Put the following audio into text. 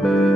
thank uh. you